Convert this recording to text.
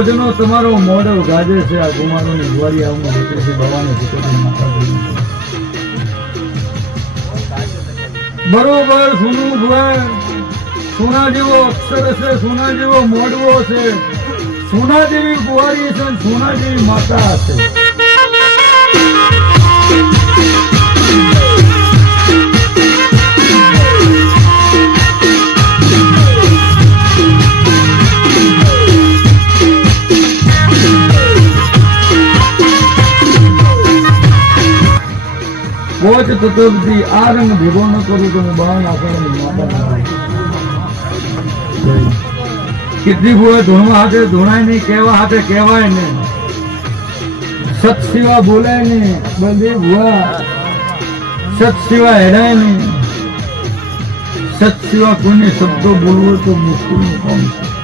ભજનો તમારો મોઢો ગાજે છે આ ગુમાનોની ગુવારી આવું છે ભવાની ભૂતોની માતા બરોબર સુનું ભુવા સોના જેવો અક્ષર છે સોના જેવો મોઢવો છે સોના જેવી ગુવારી છે સોના જેવી માતા છે કોચ ચતુર્થી આ રંગ ભેગો ન કરું તો હું બાવન આંકડાની કેટલી ભૂએ ધૂણવા હાથે ધૂણાય નહીં કહેવા હાથે કહેવાય નહીં સત સિવા બોલાય નહીં બધી ભૂવા સત સિવા હેડાય નહીં સત સિવા કોઈને શબ્દો બોલવો તો મુશ્કેલનું કામ છે